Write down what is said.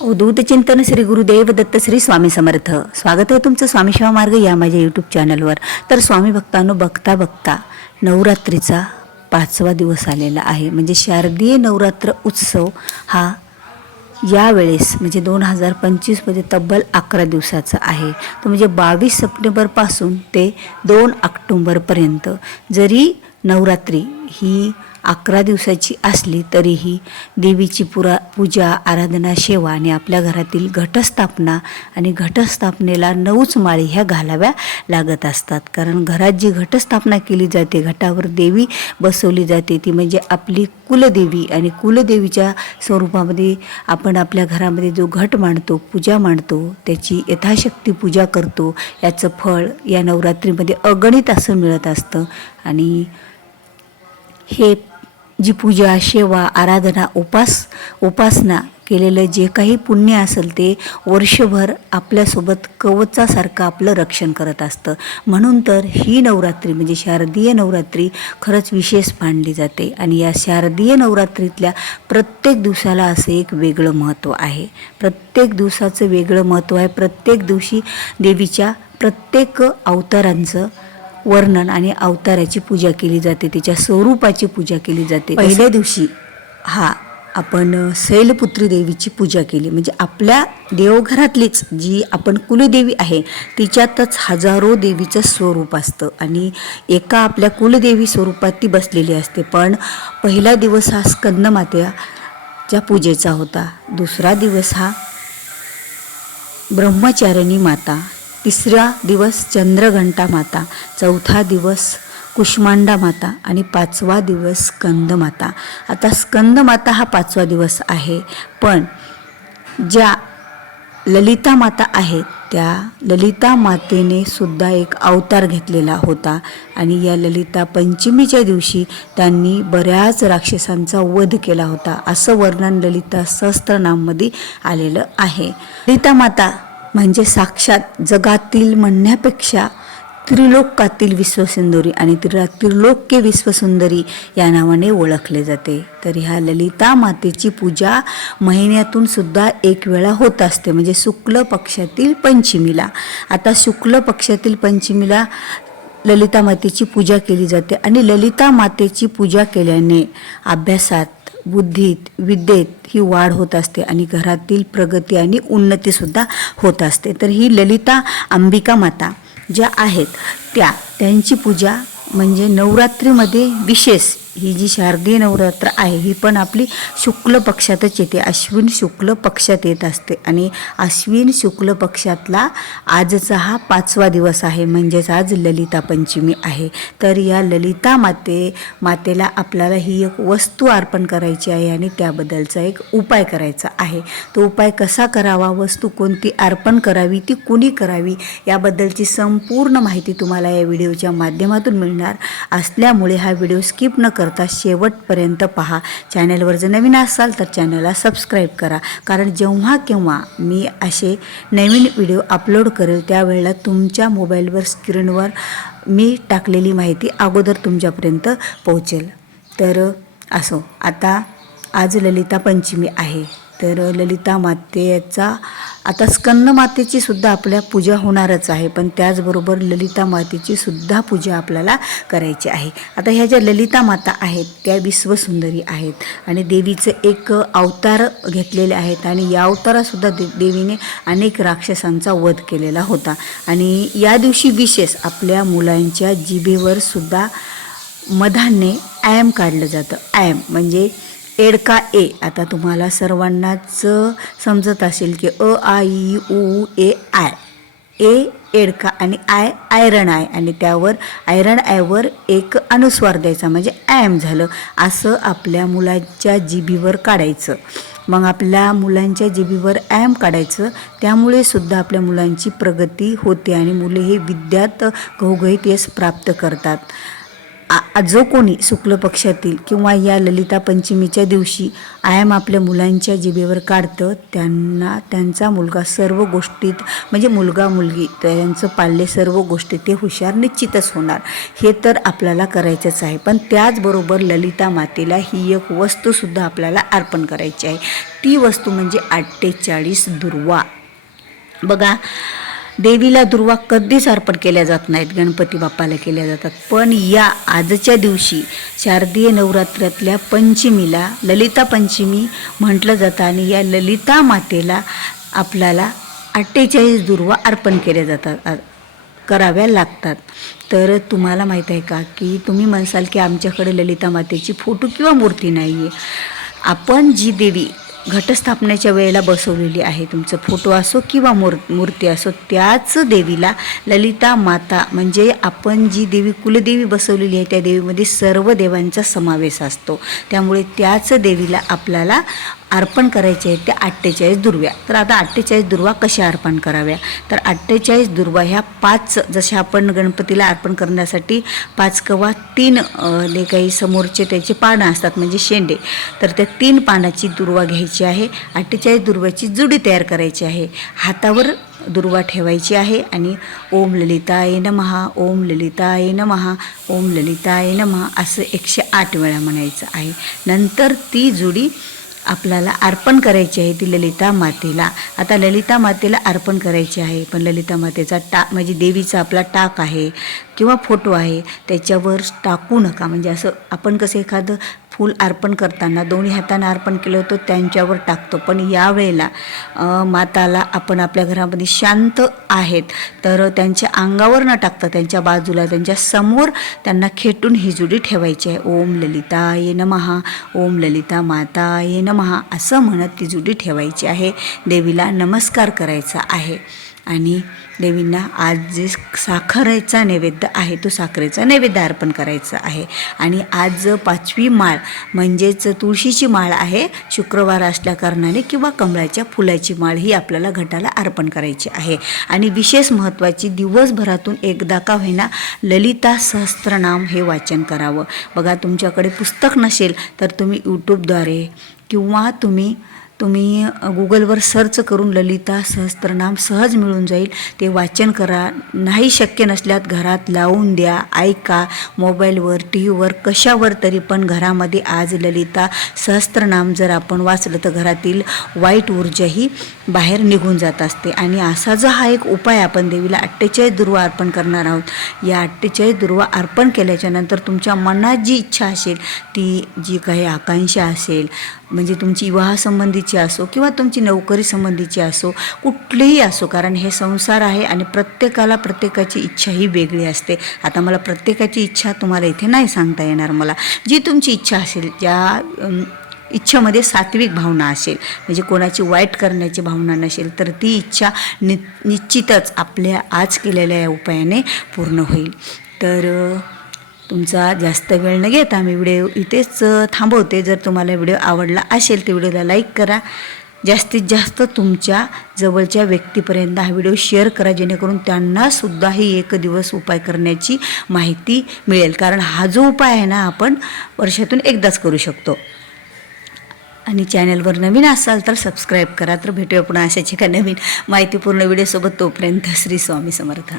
अवधूत चिंतन श्री गुरुदेव दत्त श्री स्वामी समर्थ. स्वागत आहे तुमचं स्वामी सेवा मार्ग या माझ्या यूट्यूब चॅनलवर. तर स्वामी भक्तांनो, बघता बघता नवरात्रीचा 5वा दिवस आलेला आहे. म्हणजे शारदीय नवरात्र उत्सव हा यावेळेस म्हणजे 2025 तब्बल 11 दिवसाचा आहे. तो म्हणजे 22 सप्टेंबरपासून ते 2 ऑक्टोंबरपर्यंत. जरी नवरात्री ही 11 दिवसाची असली तरीही देवीची पूजा, आराधना, सेवा आणि आपल्या घरातील घटस्थापना आणि घटस्थापनेला 9च माळी ह्या घालाव्या लागत असतात. कारण घरात जी घटस्थापना केली जाते, घटावर देवी बसवली जाते, ती म्हणजे आपली कुलदेवी. आणि कुलदेवीच्या स्वरूपामध्ये आपण आपल्या घरामध्ये जो घट मांडतो, पूजा मांडतो, त्याची यथाशक्ती पूजा करतो. याचं फळ या नवरात्रीमध्ये अगणित असं मिळत असतं. आणि हे जी पूजा, सेवा, आराधना, उपासना केलेलं जे काही पुण्य असेल ते वर्षभर आपल्यासोबत कवचासारखं आपलं रक्षण करत असतं. म्हणून तर ही नवरात्री म्हणजे शारदीय नवरात्री खरंच विशेष मानली जाते. आणि या शारदीय नवरात्रीतल्या प्रत्येक दिवसाला असं एक वेगळं महत्त्व आहे. प्रत्येक दिवसाचं वेगळं महत्त्व आहे. प्रत्येक दिवशी देवीच्या प्रत्येक अवतारांचं वर्णन आणि अवताराची पूजा केली जाते, तिच्या स्वरूपाची पूजा केली जाते. पहिल्या दिवशी आपण शैलपुत्री देवीची पूजा केली. म्हणजे आपल्या देवघरातलीच जी आपण कुलदेवी आहे तिच्यातच हजारो देवीचं स्वरूप असतं आणि एका आपल्या कुलदेवी स्वरूपात ती बसलेली असते. पण पहिला दिवस हा स्कंदमातेच्या पूजेचा होता. दुसरा दिवस हा ब्रह्मचारिणी माता, तिसरा दिवस चंद्रघंटा माता, चौथा दिवस कुष्मांडा माता आणि 5वा दिवस स्कंदमाता. आता स्कंदमाता हा 5वा दिवस आहे. पण ज्या ललिता माता आहेत त्या ललिता मातेने सुद्धा एक अवतार घेतलेला होता. आणि या ललिता पंचमीच्या दिवशी त्यांनी बऱ्याच राक्षसांचा वध केला होता, असं वर्णन ललिता सहस्त्रनाममध्ये आलेलं आहे. ललिता माता म्हणजे साक्षात जगातील म्हणण्यापेक्षा त्रिलोकातील विश्वसुंदरी आणि त्रिलोक्य विश्वसुंदरी या नावाने ओळखले जाते. तर ह्या ललिता मातेची पूजा महिन्यातून सुद्धा एक वेळा होत असते, म्हणजे शुक्ल पक्षातील पंचमीला. आता शुक्ल पक्षातील पंचमीला ललिता मातेची पूजा केली जाते. आणि ललिता मातेची पूजा केल्याने अभ्यासात, बुद्धीत, विद्येत ही वाढ होत असते आणि घरातील प्रगती आणि उन्नतीसुद्धा होत असते. तर ही ललिता अंबिका माता ज्या आहेत त्यांची पूजा म्हणजे नवरात्रीमध्ये विशेष ही जी शारदीय नवरात्र आहे ही पण आपली शुक्ल पक्षातच येते, अश्विन शुक्ल पक्षात येत असते. आणि अश्विन शुक्ल पक्षातला आजचा हा 5वा दिवस आहे, म्हणजेच आज ललिता पंचमी आहे. तर या ललिता मातेला आपल्याला ही एक वस्तू अर्पण करायची आहे आणि त्याबद्दलचा एक उपाय करायचा आहे. तो उपाय कसा करावा, वस्तू कोणती अर्पण करावी, ती कुणी करावी, याबद्दलची संपूर्ण माहिती तुम्हाला या व्हिडिओच्या माध्यमातून मिळणार असल्यामुळे हा व्हिडिओ स्किप न करता शेवटपर्यंत पहा. चॅनलवर जर नवीन असाल तर चॅनलला सबस्क्राईब करा, कारण जेव्हा केव्हा मी असे नवीन व्हिडिओ अपलोड करेल त्यावेळेला तुमच्या मोबाईलवर स्क्रीनवर मी टाकलेली माहिती अगोदर तुमच्यापर्यंत पोहोचेल. तर असो, आता आज ललिता पंचमी आहे. तर ललिता मातेचा आता स्कंदमातेची सुद्धा आपल्या पूजा होणारच आहे, पण त्याचबरोबर ललिता मातेची सुद्धा पूजा आपल्याला करायची आहे. आता ह्या ज्या ललिता माता आहेत त्या विश्वसुंदरी आहेत आणि देवीचं एक अवतार घेतलेले आहेत. आणि या अवतारासुद्धा देवीने अनेक राक्षसांचा वध केलेला होता. आणि या दिवशी विशेष आपल्या मुलांच्या जिभेवर सुद्धा मधाने ॲम काढलं जातं. ॲम म्हणजे एडका ए. आता तुम्हाला सर्वांनाच समजत असेल की अ आ इ उ ए आय. ए एडका आणि आय आयरन आय आणि त्यावर आयरन आयवर एक अनुस्वार द्यायचा म्हणजे ॲम झालं. असं आपल्या मुलांच्या जिभीवर काढायचं. मग आपल्या मुलांच्या जिभीवर ॲम काढायचं. त्यामुळे सुद्धा आपल्या मुलांची प्रगती होते आणि मुले हे विद्यात घवघवीत यश प्राप्त करतात. जो कोणी शुक्ल पक्षातील किंवा या ललिता पंचमीच्या दिवशी आयाम आपल्या मुलांच्या जिभेवर काढतं त्यांना त्यांचा मुलगा सर्व गोष्टीत म्हणजे मुलगा मुलगी त्यांचं पाळले सर्व गोष्टी ते हुशार निश्चितच होणार. हे तर आपल्याला करायचंच आहे. पण त्याचबरोबर ललिता मातेला ही एक वस्तूसुद्धा आपल्याला अर्पण करायची आहे. ती वस्तू म्हणजे 48 दुर्वा. बघा, देवीला दुर्वा कधीच अर्पण केल्या जात नाहीत, गणपती बाप्पाला केल्या जातात. पण या आजच्या दिवशी शारदीय नवरात्रातल्या पंचमीला ललिता पंचमी म्हटलं जातं आणि या ललिता मातेला आपल्याला 48 दुर्वा अर्पण केल्या जातात, कराव्या लागतात. तर तुम्हाला माहीत आहे का की तुम्ही म्हणसाल की आमच्याकडे ललिता मातेची फोटो किंवा मूर्ती नाही आहे. आपण जी देवी घटस्थापनेच्या वेळेला बसवलेली आहे, तुमचं फोटो असो किंवा मूर्ती असो, त्याच देवीला ललिता माता म्हणजे आपण जी देवी कुलदेवी बसवलेली आहे त्या देवीमध्ये सर्व देवांचा समावेश असतो. त्यामुळे त्याच देवीला आपल्याला अर्पण करायचे आहेत त्या 48 दुर्व्या. तर आता 48 दुर्वा कशा अर्पण कराव्या, तर 48 दुर्वा ह्या 5 जशा आपण गणपतीला अर्पण करण्यासाठी 5 किंवा 3 जे काही समोरचे त्याचे पानं असतात म्हणजे शेंडे, तर त्या 3 पानाची दुर्वा घ्यायची आहे. 48 दुर्व्याची जुडी तयार करायची आहे. हातावर दुर्वा ठेवायची आहे आणि ओम ललिताय नमः, ओम ललिताय नमः, ओम ललिताय नमः असं 108 वेळा म्हणायचं आहे. नंतर ती जुडी आपल्याला अर्पण करायची आहे ती ललिता मातेला. आता ललिता मातेला अर्पण करायची आहे, पण ललिता मातेचा म्हणजे देवीचा आपला टाक आहे किंवा फोटो आहे त्याच्यावर टाकू नका. म्हणजे असं आपण कसं एखादं फूल अर्पण करताना दोन्ही हाताने अर्पण केलं होतं त्यांच्यावर टाकतो, पण यावेळेला माताला आपण आपल्या घरामध्ये शांत आहेत तर त्यांच्या अंगावर न टाकता त्यांच्या बाजूला त्यांच्या समोर त्यांना खेटून ही जुडी ठेवायची आहे. ओम ललिताय नमः, ओम ललिता माताय नमः असं म्हणत ती जुडी ठेवायची आहे. देवीला नमस्कार करायचा आहे आणि देवींना आज जे साखरेचा नैवेद्य आहे तो साखरेचा नैवेद्य अर्पण करायचा आहे. आणि आज 5वी माळ म्हणजेच तुळशीची माळ आहे, शुक्रवार असल्याकारणाने किंवा कमळाच्या फुलाची माळ ही आपल्याला घटाला अर्पण करायची आहे. आणि विशेष महत्त्वाची दिवसभरातून एकदा का होईना ललिता सहस्त्रनाम हे वाचन करावं. बघा, तुमच्याकडे पुस्तक नसेल तर तुम्ही यूट्यूबद्वारे किंवा तुम्ही गुगलवर सर्च करून ललिता सहस्त्रनाम सहज मिळून जाईल, ते वाचन करा. नाही शक्य नसल्यात घरात लावून द्या, ऐका, मोबाईलवर टीव्हीवर कशावर तरी, पण घरामध्ये आज ललिता सहस्त्रनाम जर आपण वाचलं तर घरातील वाईट ऊर्जाही बाहेर निघून जात असते. आणि असा जो हा एक उपाय आपण देवीला 48 दुर्वा अर्पण करणार आहोत. या 48 दुर्वा अर्पण केल्याच्या नंतर तुमच्या मनात जी इच्छा असेल, ती जी काही आकांक्षा असेल म्हणजे तुमची विवाहासंबंधीची असो किंवा तुमची नोकरी संबंधीची असो, कुठलीही असो, कारण हे संसार आहे आणि प्रत्येकाला प्रत्येकाची इच्छा ही वेगळी असते. आता मला प्रत्येकाची इच्छा तुम्हाला इथे नाही सांगता येणार. मला जी तुमची इच्छा असेल, ज्या इच्छेमध्ये सात्विक भावना असेल म्हणजे कोणाची वाईट करण्याची भावना नसेल, तर ती इच्छा निश्चितच आपल्या आज केलेल्या या उपायाने पूर्ण होईल. तर तुमचा जास्त वेळ न घेता मी व्हिडिओ इथेच थांबवते. जर तुम्हाला व्हिडिओ आवडला असेल तर व्हिडिओला लाईक करा, जास्तीत जास्त तुमच्या जवळच्या व्यक्तीपर्यंत हा व्हिडिओ शेअर करा, जेणेकरून त्यांनासुद्धा ही एक दिवस उपाय करण्याची माहिती मिळेल. कारण हा जो उपाय आहे ना आपण वर्षातून एकदाच करू शकतो. आणि चॅनलवर नवीन असाल तर सबस्क्राईब करा. तर भेटूया पुन्हा अशाच एका नवीन माहितीपूर्ण व्हिडिओसोबत. तोपर्यंत श्री स्वामी समर्थ.